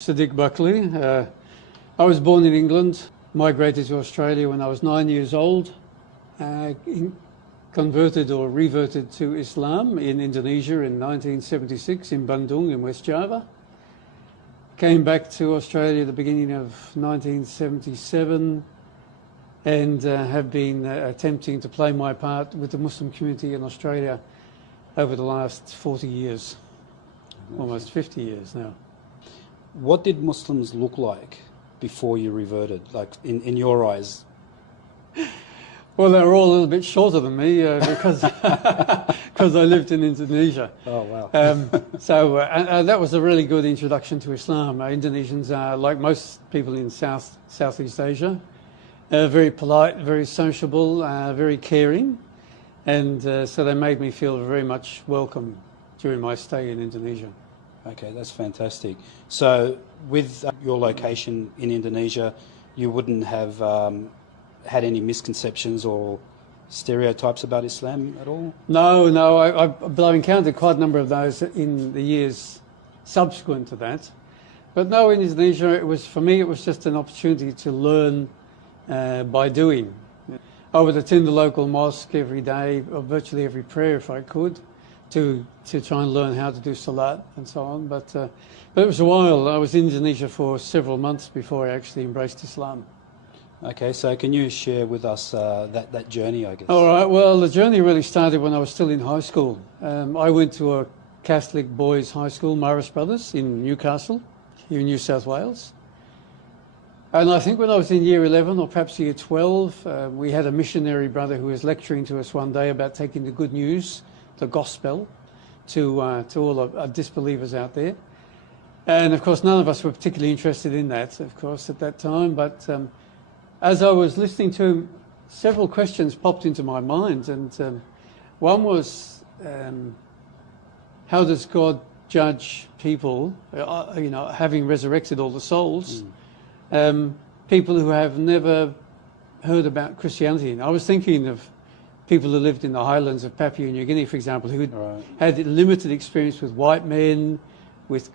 Sadiq Buckley. I was born in England, migrated to Australia when I was 9 years old, converted or reverted to Islam in Indonesia in 1976 in Bandung in West Java. Came back to Australia at the beginning of 1977 and have been attempting to play my part with the Muslim community in Australia over the last 40 years, almost 50 years now. What did Muslims look like before you reverted, like in your eyes? Well, they were all a little bit shorter than me because I lived in Indonesia. Oh, wow. That was a really good introduction to Islam. Indonesians are, like most people in Southeast Asia, very polite, very sociable, very caring, and so they made me feel very much welcome during my stay in Indonesia. Okay, that's fantastic. So with your location in Indonesia, you wouldn't have had any misconceptions or stereotypes about Islam at all? No, I've encountered quite a number of those in the years subsequent to that. But no, in Indonesia, for me, it was just an opportunity to learn by doing. I would attend the local mosque every day, or virtually every prayer if I could, to try and learn how to do salat and so on. But it was a while. I was in Indonesia for several months before I actually embraced Islam. Okay, so can you share with us that journey, I guess? All right, well, the journey really started when I was still in high school. I went to a Catholic boys' high school, Marist Brothers, in Newcastle, here in New South Wales. And I think when I was in year 11 or perhaps year 12, we had a missionary brother who was lecturing to us one day about taking the good news, the gospel, to all of disbelievers out there. And of course, none of us were particularly interested in that, of course, at that time. But as I was listening to him, several questions popped into my mind. And one was, how does God judge people, having resurrected all the souls, people who have never heard about Christianity? And I was thinking of people who lived in the highlands of Papua New Guinea, for example, who had limited experience with white men, with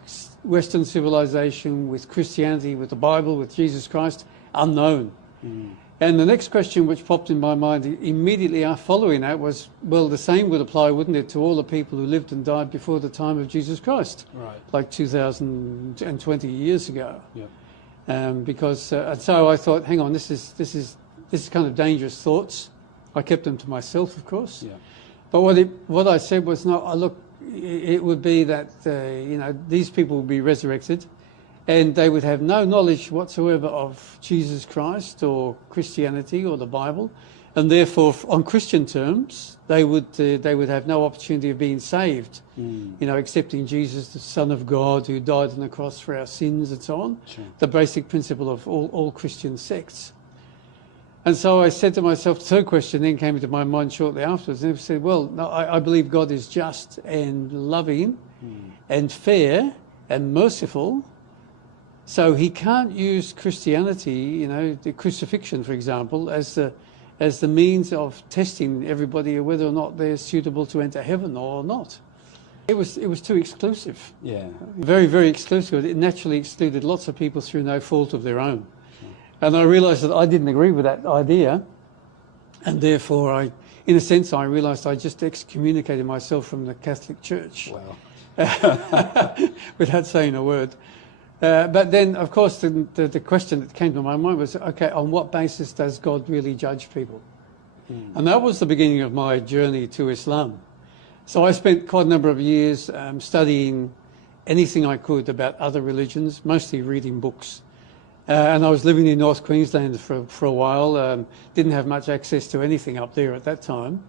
Western civilization, with Christianity, with the Bible, with Jesus Christ, unknown. And the next question which popped in my mind immediately following that was, well, the same would apply, wouldn't it, to all the people who lived and died before the time of Jesus Christ, like 2,020 years ago. And so I thought, hang on, this is kind of dangerous thoughts. I kept them to myself, of course. But what I said was, no, look, it would be that these people would be resurrected, and they would have no knowledge whatsoever of Jesus Christ or Christianity or the Bible, and therefore, on Christian terms, they would have no opportunity of being saved, accepting Jesus, the Son of God, who died on the cross for our sins and so on. The basic principle of all Christian sects. And so I said to myself, the third question then came into my mind shortly afterwards, and I said, well, no, I believe God is just and loving and fair and merciful, so he can't use Christianity, the crucifixion, for example, as the means of testing everybody whether or not they're suitable to enter heaven or not. It was too exclusive. Very, very exclusive. It naturally excluded lots of people through no fault of their own. And I realised that I didn't agree with that idea, and therefore, in a sense, I realised I just excommunicated myself from the Catholic Church. Wow. Without saying a word. But then, of course, the question that came to my mind was, okay, on what basis does God really judge people? And that was the beginning of my journey to Islam. So I spent quite a number of years studying anything I could about other religions, mostly reading books. And I was living in North Queensland for a while, didn't have much access to anything up there at that time.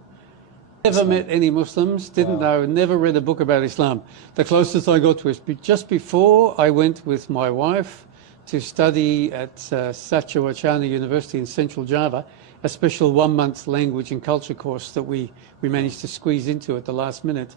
Never met any Muslims, didn't know, never read a book about Islam. The closest I got to was just before I went with my wife to study at Satya Wacana University in Central Java, a special 1-month language and culture course that we managed to squeeze into at the last minute.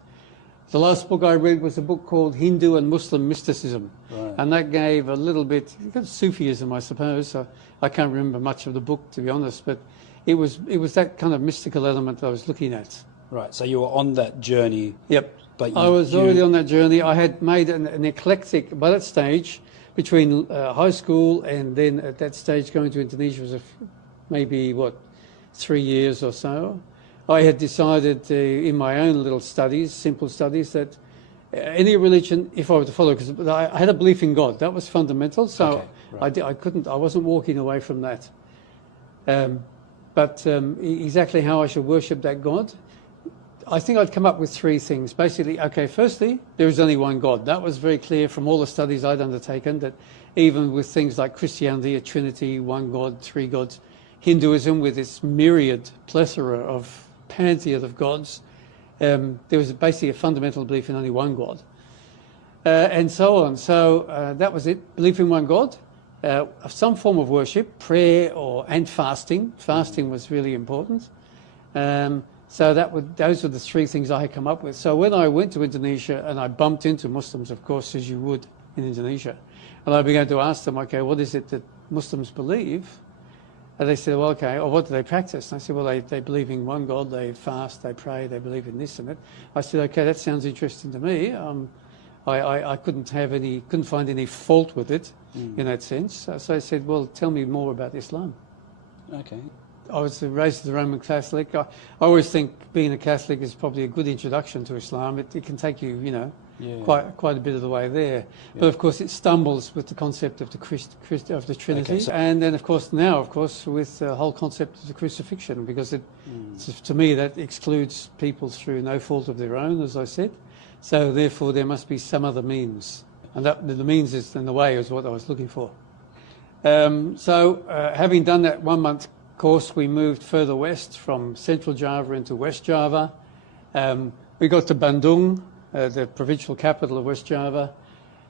The last book I read was a book called Hindu and Muslim Mysticism, and that gave a little bit of Sufism, I suppose. I can't remember much of the book, to be honest, but it was that kind of mystical element I was looking at. Right, so you were on that journey. Yep, but I was already on that journey. I had made an eclectic, by that stage, between high school and then at that stage going to Indonesia was maybe, 3 years or so. I had decided in my own little studies, simple studies, that any religion, if I were to follow, because I had a belief in God, that was fundamental. So Okay, right. I wasn't walking away from that. But exactly how I should worship that God, I think I'd come up with three things. Basically, okay, firstly, there is only one God. That was very clear from all the studies I'd undertaken, that even with things like Christianity, a Trinity, one God, three gods, Hinduism with its myriad plethora of pantheon of gods, there was basically a fundamental belief in only one God. And so on. So that was it, belief in one God, some form of worship, prayer and fasting. Fasting was really important. So those were the three things I had come up with. So when I went to Indonesia, and I bumped into Muslims, of course, as you would in Indonesia, and I began to ask them, okay, what is it that Muslims believe? And they said, well, okay, or what do they practice? And I said, well, they believe in one God, they fast, they pray, they believe in this and that. I said, okay, that sounds interesting to me. I couldn't find any fault with it in that sense. So I said, well, tell me more about Islam. Okay. I was raised as a Roman Catholic. I always think being a Catholic is probably a good introduction to Islam. It can take you, quite a bit of the way there. Yeah. But of course, it stumbles with the concept of the Trinity, okay, and then of course with the whole concept of the crucifixion, because to me that excludes people through no fault of their own, as I said. So therefore, there must be some other means, and the means is in the way is what I was looking for. Having done that 1 month course, we moved further west from Central Java into West Java. We got to Bandung, the provincial capital of West Java,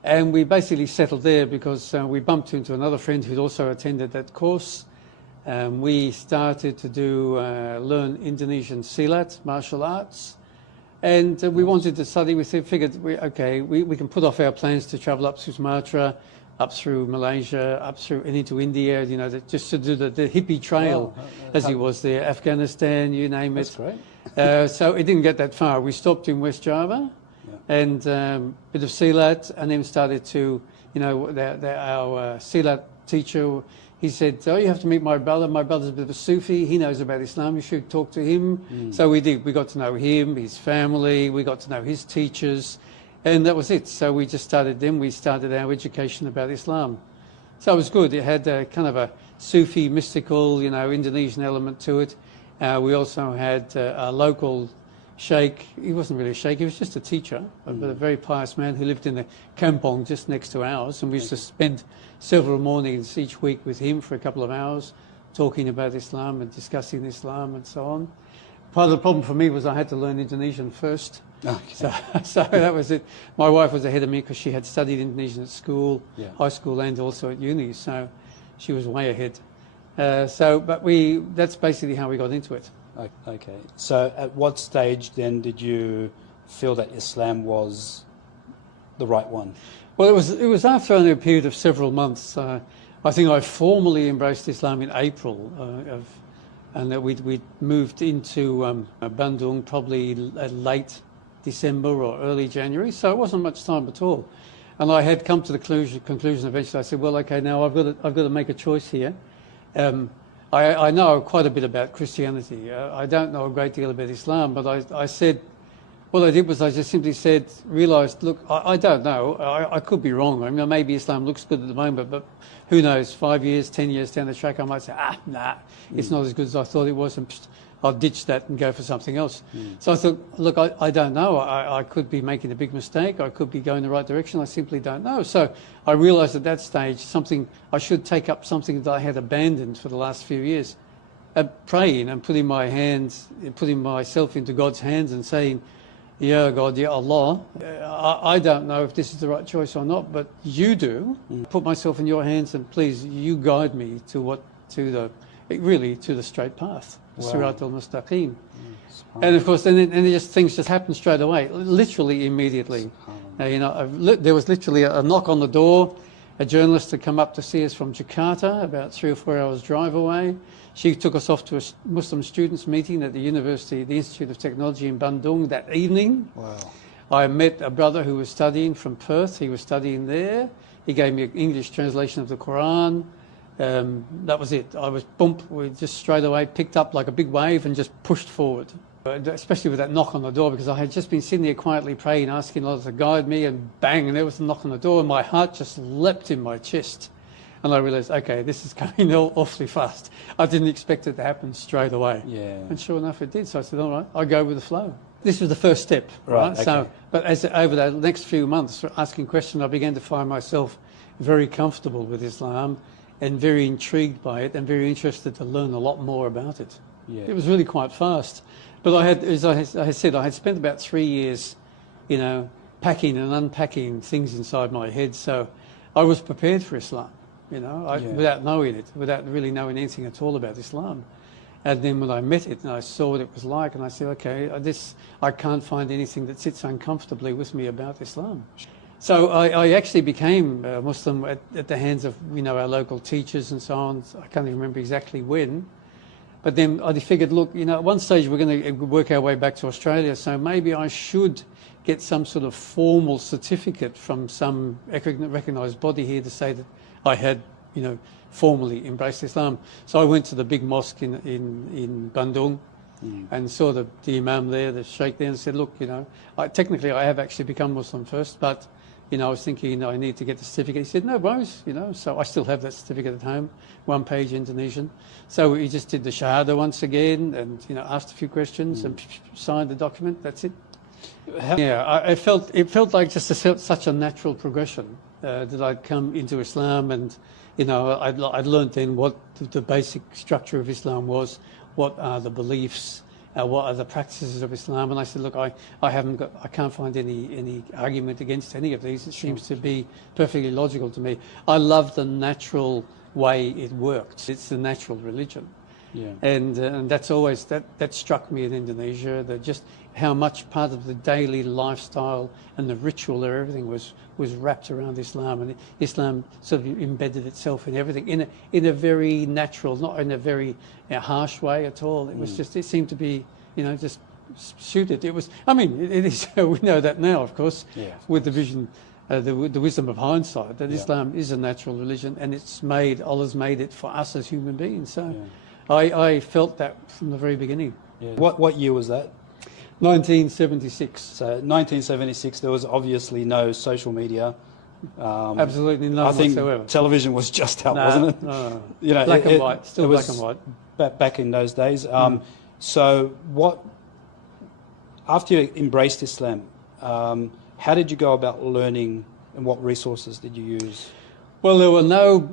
and we basically settled there because we bumped into another friend who'd also attended that course. We started to learn Indonesian Silat, martial arts, and we wanted to study. We figured, we can put off our plans to travel up to Sumatra, up through Malaysia, up through and into India, just to do the hippie trail, as he was there, Afghanistan, you name it. That's great. So it didn't get that far. We stopped in West Java, and a bit of Silat, and then started to, our Silat teacher, he said, oh, you have to meet my brother. My brother's a bit of a Sufi. He knows about Islam. You should talk to him. So we did. We got to know him, his family. We got to know his teachers. And that was it. So we just started our education about Islam. So it was good. It had kind of a Sufi, mystical, Indonesian element to it. We also had a local sheikh. He wasn't really a sheikh. He was just a teacher, but a very pious man who lived in the kampong just next to ours. And we used to spend several mornings each week with him for a couple of hours talking about Islam and discussing Islam and so on. Part of the problem for me was I had to learn Indonesian first. Okay. So that was it. My wife was ahead of me because she had studied Indonesian at school, high school, and also at uni. So she was way ahead. That's basically how we got into it. Okay. So at what stage then did you feel that Islam was the right one? Well, it was after only a period of several months. I think I formally embraced Islam in April and that we'd moved into Bandung probably late December or early January, so it wasn't much time at all. And I had come to the conclusion eventually. I said, well, okay, now I've got to make a choice here. I know quite a bit about Christianity. I don't know a great deal about Islam, but I said, what I did was I just simply realised, look, I don't know. I could be wrong. I mean, maybe Islam looks good at the moment, but who knows, 5 years, 10 years down the track, I might say, it's not as good as I thought it was, and I'll ditch that and go for something else. So I thought, look, I don't know. I could be making a big mistake. I could be going the right direction. I simply don't know. So I realised at that stage I should take up something that I had abandoned for the last few years, praying and putting myself into God's hands and saying, yeah, God, yeah, Allah, I don't know if this is the right choice or not, but you do. Put myself in your hands, and please, you guide me to the straight path. Sirat al-Mustaqim. And of course, things just happened straight away, literally immediately. There was literally a knock on the door, a journalist had come up to see us from Jakarta, about 3 or 4 hours drive away. She took us off to a Muslim students meeting at the Institute of Technology in Bandung that evening. Wow. I met a brother who was studying from Perth. He was studying there. He gave me an English translation of the Quran. That was it. I was we just straight away picked up like a big wave and just pushed forward. Especially with that knock on the door, because I had just been sitting there quietly praying, asking Allah to guide me, and bang, and there was a knock on the door, and my heart just leapt in my chest. And I realised, okay, this is going awfully fast. I didn't expect it to happen straight away. Yeah. And sure enough, it did. So I said, all right, I'll go with the flow. This was the first step, right? Okay. So, but over the next few months, asking questions, I began to find myself very comfortable with Islam and very intrigued by it and very interested to learn a lot more about it. Yeah. It was really quite fast. But I had, as I said, I had spent about 3 years, packing and unpacking things inside my head. So I was prepared for Islam, without knowing it, without really knowing anything at all about Islam. And then when I met it and I saw what it was like, and I said, okay, I can't find anything that sits uncomfortably with me about Islam. So I actually became a Muslim at the hands of, our local teachers and so on. I can't even remember exactly when. But then I figured, look, at one stage we're going to work our way back to Australia, so maybe I should get some sort of formal certificate from some recognised body here to say that I had, formally embraced Islam. So I went to the big mosque in Bandung and saw the imam there, the sheikh there, and said, look, technically I have actually become Muslim first, but I was thinking, I need to get the certificate. He said, no worries, so I still have that certificate at home, 1 page Indonesian. So we just did the Shahada once again and, asked a few questions and signed the document. That's it. It felt like just such a natural progression that I'd come into Islam and, I'd learned then what the basic structure of Islam was, what are the beliefs, what are the practices of Islam. And I said, look, I can't find any argument against any of these. It seems to be perfectly logical to me. I love the natural way it worked. It's the natural religion. Yeah. And that's always, that struck me in Indonesia, that just how much part of the daily lifestyle and the ritual and everything was wrapped around Islam, and Islam sort of embedded itself in everything in a very natural, not in a very harsh way at all. It was just, it seemed to be, just suited. It was, it is, we know that now, of course, with the vision, the wisdom of hindsight, that Islam is a natural religion, and Allah's made it for us as human beings. So I felt that from the very beginning. Yeah. What year was that? 1976. So 1976, there was obviously no social media. Absolutely none I think whatsoever. Television was just out, wasn't it? No. Black and white, still black and white. Back in those days. So after you embraced Islam, how did you go about learning, and what resources did you use? Well, there were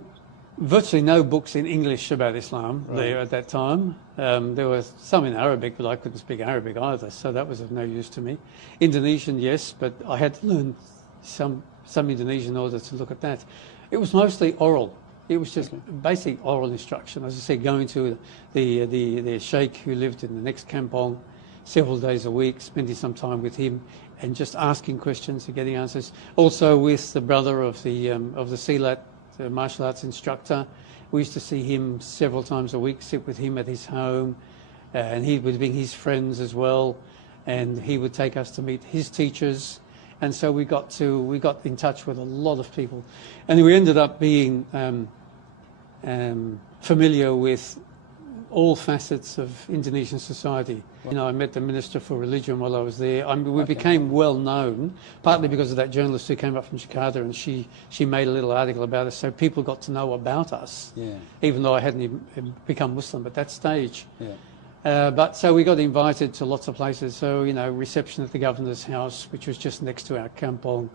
virtually no books in English about Islam there at that time. There were some in Arabic, but I couldn't speak Arabic either, so that was of no use to me. Indonesian, yes, but I had to learn some Indonesian in order to look at that. It was mostly oral. It was just basic oral instruction. As I said, going to the sheikh who lived in the next kampong several days a week, spending some time with him and just asking questions and getting answers. Also with the brother of the Silat, the martial arts instructor. We used to see him several times a week, sit with him at his home, and he would bring his friends as well, and he would take us to meet his teachers. And so we got in touch with a lot of people, and we ended up being familiar with all facets of Indonesian society. I met the Minister for Religion while I was there. We became well known, partly because of that journalist who came up from Jakarta, and she made a little article about us, so people got to know about us, even though I hadn't even become Muslim at that stage. But so we got invited to lots of places. So, reception at the governor's house, which was just next to our kampong,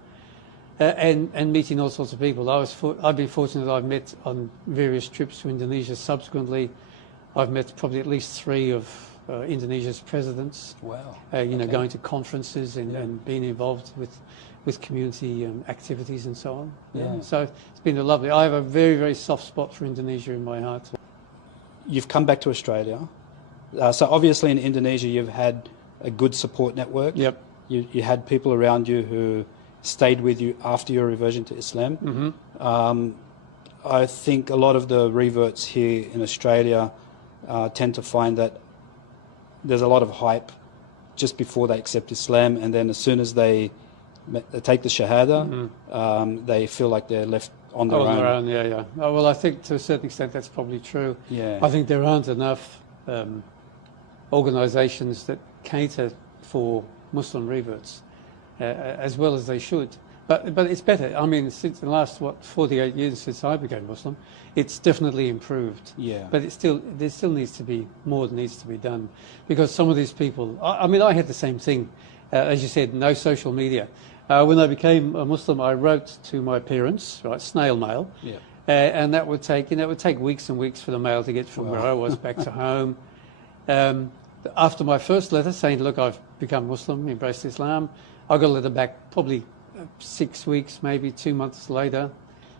and meeting all sorts of people. I've been fortunate. I've met on various trips to Indonesia subsequently. I've met probably at least 3 of Indonesia's presidents. Wow. Going to conferences and being involved with community activities and so on. So it's been lovely. I have a very, very soft spot for Indonesia in my heart. You've come back to Australia. So obviously in Indonesia you've had a good support network. Yep. You had people around you who stayed with you after your reversion to Islam. I think a lot of the reverts here in Australia tend to find that there's a lot of hype just before they accept Islam, and then as soon as they they take the Shahada, they feel like they're left on their On own. their own, yeah. Oh, well, I think to a certain extent that's probably true. Yeah. I think there aren't enough organisations that cater for Muslim reverts as well as they should. But it's better. I mean, since the last 48 years since I became Muslim, it's definitely improved. Yeah. But there still needs to be more that needs to be done, because some of these people. I mean, I had the same thing, as you said, no social media. When I became a Muslim, I wrote to my parents, right, snail mail, Yeah. and that would take weeks and weeks for the mail to get from where I was back to home. After my first letter saying, "Look, I've become Muslim, embraced Islam," I got a letter back probably 6 weeks, maybe 2 months later,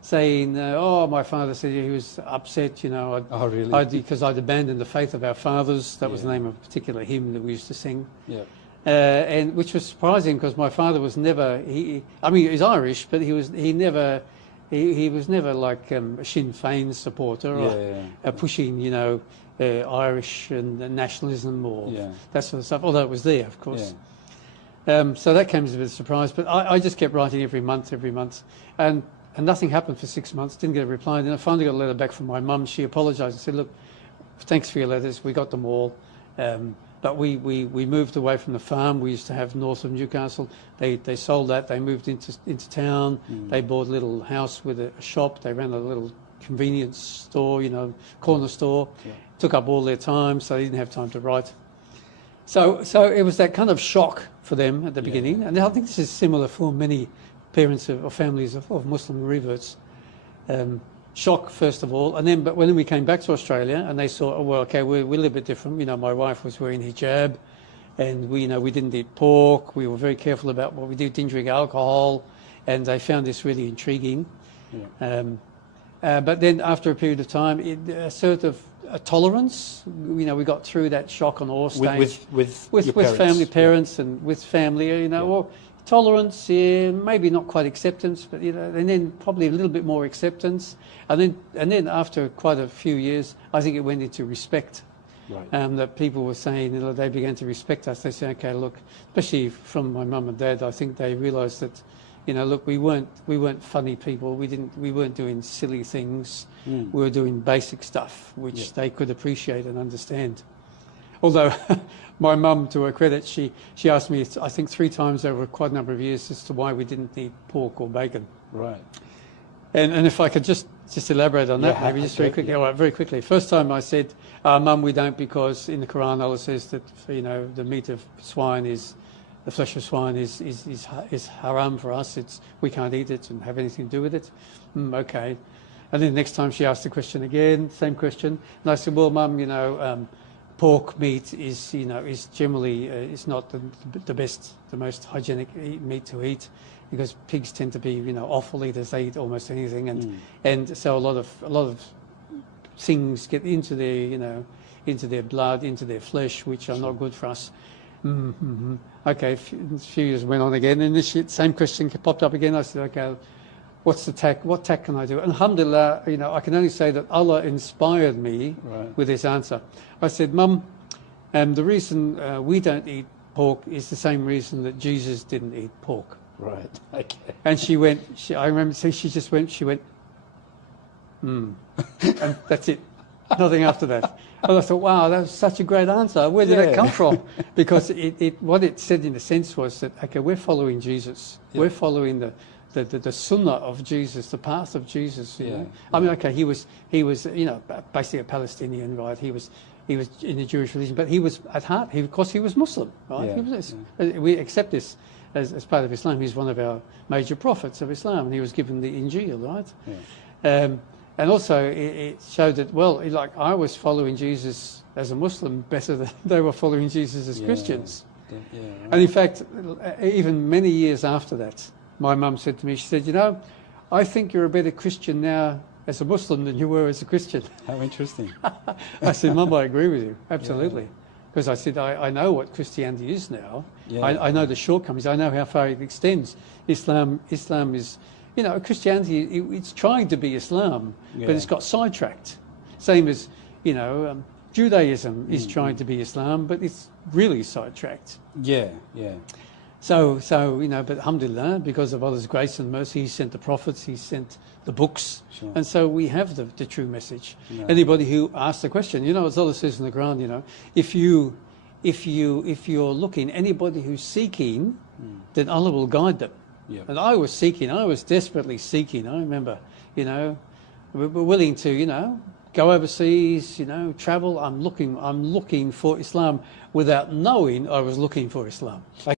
saying, "Oh, my father said he was upset, Oh, really? because I'd abandoned the faith of our fathers." That was the name of a particular hymn that we used to sing. Yeah. And which was surprising, because my father was never. He's Irish, but he was never like a Sinn Féin supporter or pushing, Irish and nationalism or that sort of stuff. Although it was there, of course. Yeah. So that came as a bit of a surprise. But I just kept writing every month, and nothing happened for 6 months. Didn't get a reply. And then I finally got a letter back from my mum. She apologised and said, "Look, thanks for your letters. We got them all." But we moved away from the farm we used to have north of Newcastle. They sold that. They moved into town. They bought a little house with a shop. They ran a little convenience store, corner store. Yeah. Took up all their time, so they didn't have time to write. So it was that kind of shock for them at the beginning. And I think this is similar for many parents or families of Muslim reverts. Shock, first of all, but when we came back to Australia and they saw, oh, well, okay, we're a little bit different. My wife was wearing hijab, and we didn't eat pork. We were very careful about what we did. Didn't drink alcohol, and they found this really intriguing. Yeah. But then after a period of time, a sort of a tolerance. We got through that shock and awe stage with family, parents, and with family. Or tolerance, maybe not quite acceptance, but and then probably a little bit more acceptance, and then after quite a few years, I think it went into respect. Right. That people were saying, they began to respect us. They said, okay, look, especially from my mum and dad, I think they realised that, look, we weren't funny people. We weren't doing silly things. We were doing basic stuff which they could appreciate and understand. Although my mum, to her credit, she asked me, I think 3 times over quite a number of years, as to why we didn't eat pork or bacon. Right. And if I could just elaborate on that, maybe just very quickly. Yeah. All right, very quickly. First time I said, Mum, we don't, because in the Quran Allah says that the meat of swine the flesh of swine is haram for us. We can't eat it and have anything to do with it. Okay. And then next time she asked the question again, same question, and I said, well, Mum, pork meat is generally it's not the best, the most hygienic meat to eat, because pigs tend to be offal eaters. They eat almost anything, and so a lot of things get into their blood, into their flesh, which are not good for us. Okay, a few years went on again, and this same question popped up again. I said, okay, what's the tack? What tack can I do? And alhamdulillah, I can only say that Allah inspired me with this answer. I said, Mum, the reason we don't eat pork is the same reason that Jesus didn't eat pork. Right. Okay. And she went. I remember saying she went. And that's it. Nothing after that. And I thought, wow, that was such a great answer. Where did that come from? Because what it said in a sense was that, okay, we're following Jesus. Yeah. We're following the sunnah of Jesus, the path of Jesus. I mean, okay, he was basically a Palestinian, right? He was in the Jewish religion, but he was at heart, of course, he was Muslim, right? We accept this as part of Islam. He's one of our major prophets of Islam, and he was given the Injil, right? Yeah. And also, it showed that, well, like I was following Jesus as a Muslim better than they were following Jesus as Christians. Yeah, right. And in fact, even many years after that, my mum said to me, she said, I think you're a better Christian now as a Muslim than you were as a Christian. How interesting. I said, Mum, I agree with you, absolutely. Because I said, I know what Christianity is now. Yeah. I know the shortcomings. I know how far it extends. Islam is... Christianity, it's trying to be Islam, but it's got sidetracked. Same as, Judaism is trying to be Islam, but it's really sidetracked. Yeah, yeah. So, but alhamdulillah, because of Allah's grace and mercy, He sent the prophets, He sent the books, Sure. and so we have the true message. Yeah. Anybody who asks the question, as Allah says in the Quran, if you're looking, anybody who's seeking, then Allah will guide them. Yeah. And I was seeking, I was desperately seeking. I remember, we're willing to, go overseas, travel. I'm looking for Islam without knowing I was looking for Islam.